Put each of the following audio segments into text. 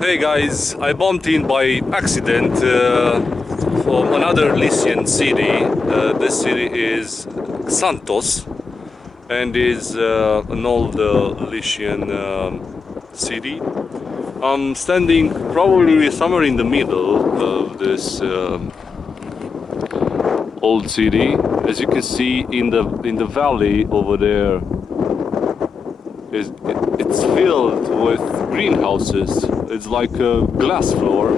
Hey guys, I bumped in by accident from another Lycian city. This city is Xanthos and is an old Lycian city. I'm standing probably somewhere in the middle of this old city. As you can see in the valley over there, it's filled with greenhouses. It's like a glass floor.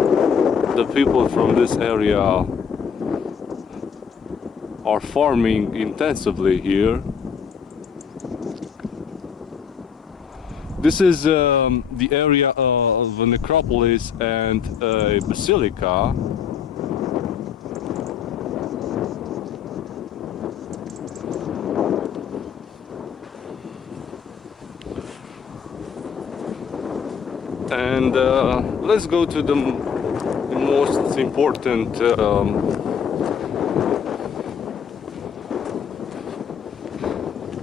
The people from this area are farming intensively here. This is the area of a necropolis and a basilica. And let's go to the most important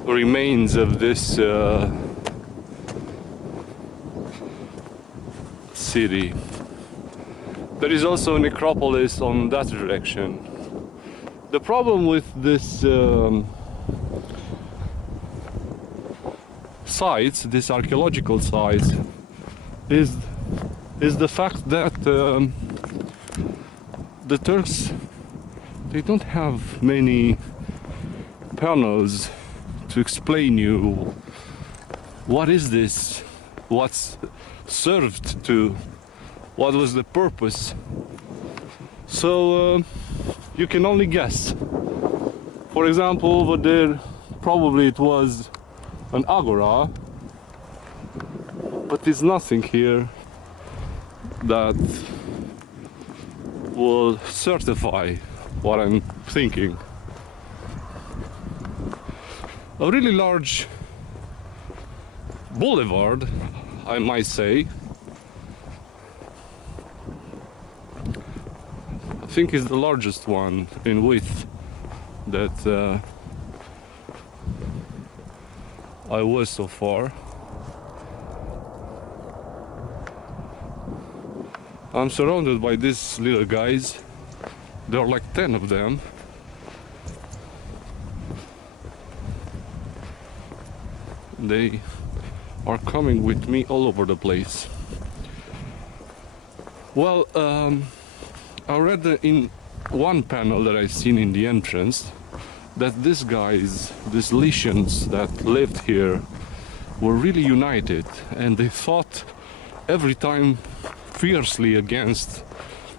remains of this city. There is also a necropolis on that direction. The problem with this sites, this archaeological sites, is the fact that the Turks, they don't have many panels to explain you what is this, what's served to, what was the purpose. So you can only guess. For example, over there probably it was an agora, but there's nothing here that will certify what I'm thinking. A really large boulevard, I might say. I think it's the largest one in width that I was so far. I'm surrounded by these little guys. There are like 10 of them. They are coming with me all over the place. Well, I read in one panel that I've seen in the entrance that these guys, these Lycians that lived here, were really united, and they fought every time fiercely against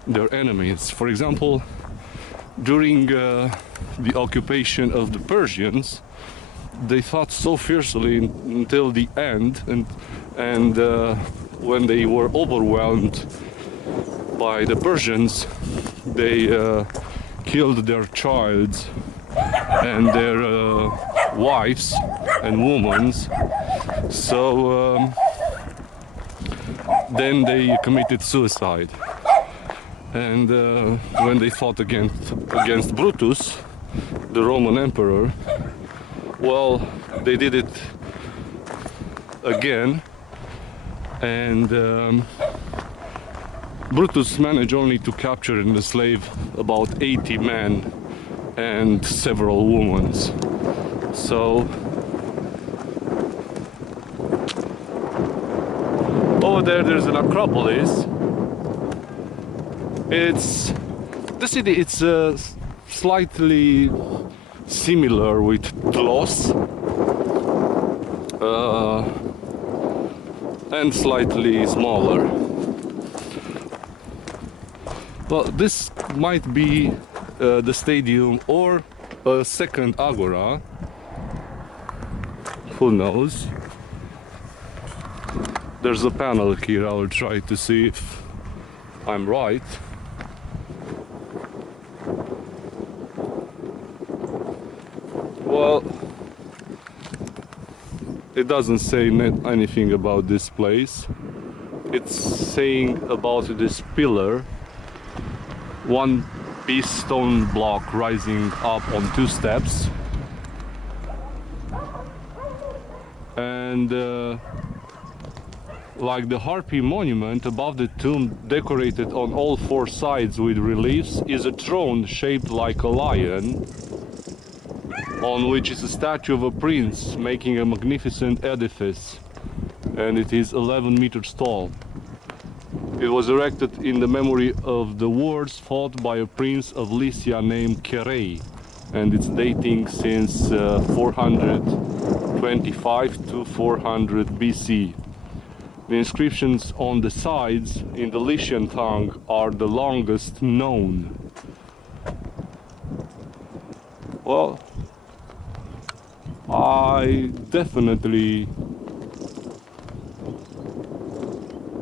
their enemies. For example, during the occupation of the Persians, they fought so fiercely until the end, and when they were overwhelmed by the Persians, they killed their childs and their wives and women. So then they committed suicide. And when they fought against Brutus, the Roman emperor, well, they did it again, and Brutus managed only to capture and enslave about 80 men and several women. So over there's an acropolis. It's the city. It's slightly similar with Tlos, and slightly smaller. Well, this might be the stadium or a second agora. Who knows? There's a panel here. I will try to see if I'm right. Well, it doesn't say anything about this place. It's saying about this pillar, one piece stone block rising up on 2 steps, and like the Harpy monument, above the tomb, decorated on all four sides with reliefs, is a throne shaped like a lion, on which is a statue of a prince making a magnificent edifice, and it is 11 meters tall. It was erected in the memory of the wars fought by a prince of Lycia named Kınık, and it's dating since 425 to 400 BC. The inscriptions on the sides in the Lycian tongue are the longest known. Well, I definitely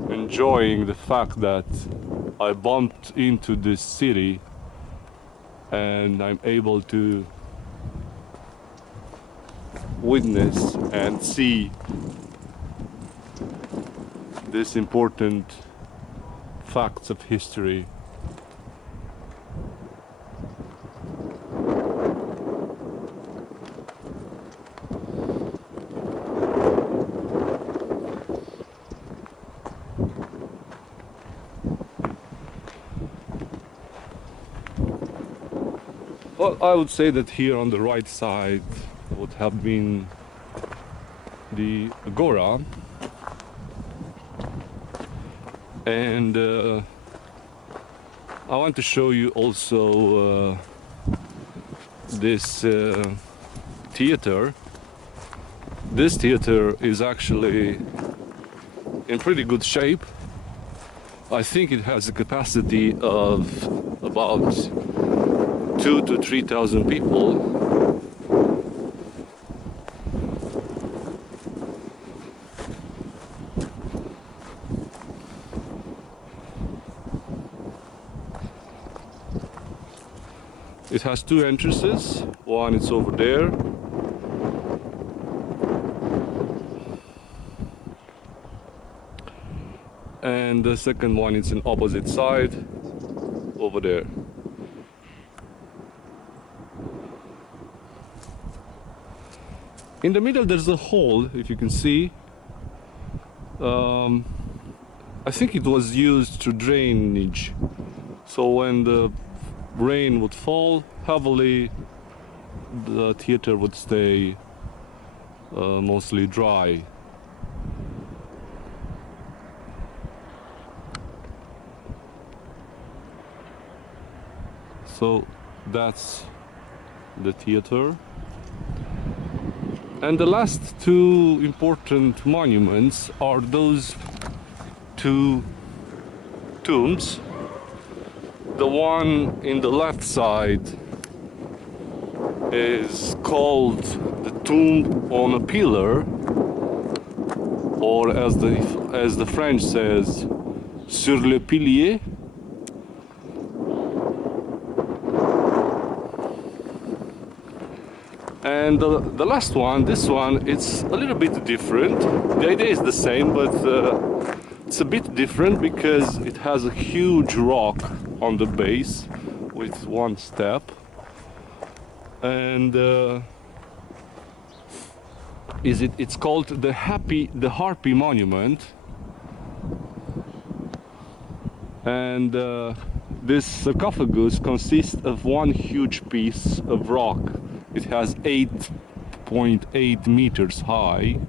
enjoying the fact that I bumped into this city and I'm able to witness and see these important facts of history. Well, I would say that here on the right side would have been the Agora, and I want to show you also this theater. This theater is actually in pretty good shape. I think it has a capacity of about 2,000 to 3,000 people. It has two entrances. One is over there, and the second one is on opposite side over there. In the middle there's a hole, if you can see. I think it was used to drainage, so when the rain would fall heavily, the theater would stay mostly dry. So that's the theater. And the last two important monuments are those two tombs. The one in the left side is called the Tomb on a Pillar, or as the French says, sur le pilier. And the last one, this one, it's a little bit different. The idea is the same, but it's a bit different because it has a huge rock on the base with one step. And it's called the Harpy monument. And this sarcophagus consists of one huge piece of rock. It has 8.8 meters high,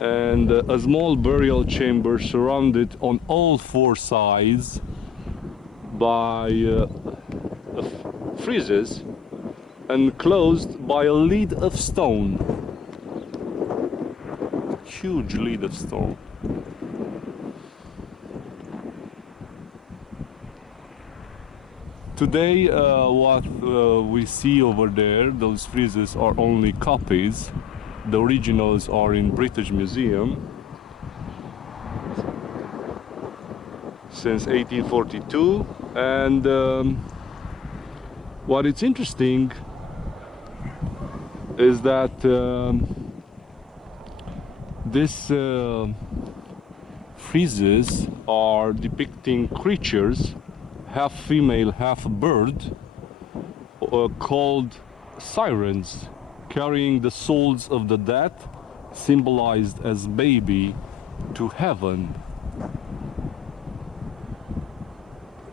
and a small burial chamber surrounded on all four sides by friezes and closed by a lid of stone. Huge lid of stone. Today, what we see over there, those friezes are only copies. The originals are in British Museum since 1842. And what is interesting is that these friezes are depicting creatures, half female, half bird, called sirens, carrying the souls of the dead, symbolized as baby to heaven.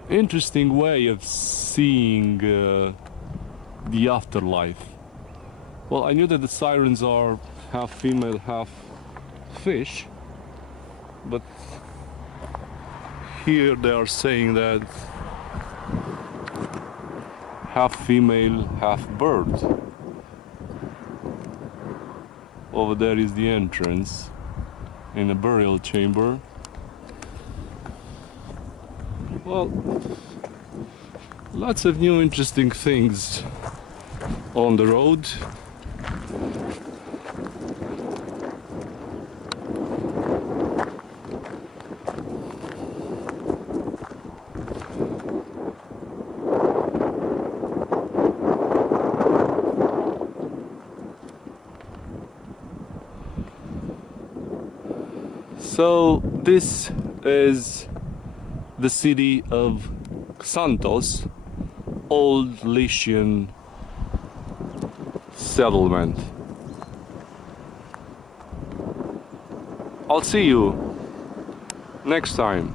Interesting way of seeing the afterlife. Well, I knew that the sirens are half female, half fish, but here they are saying that half female, half bird. Over there is the entrance in a burial chamber. Well, lots of new interesting things on the road. So this is the city of Xanthos, old Lycian settlement. I'll see you next time.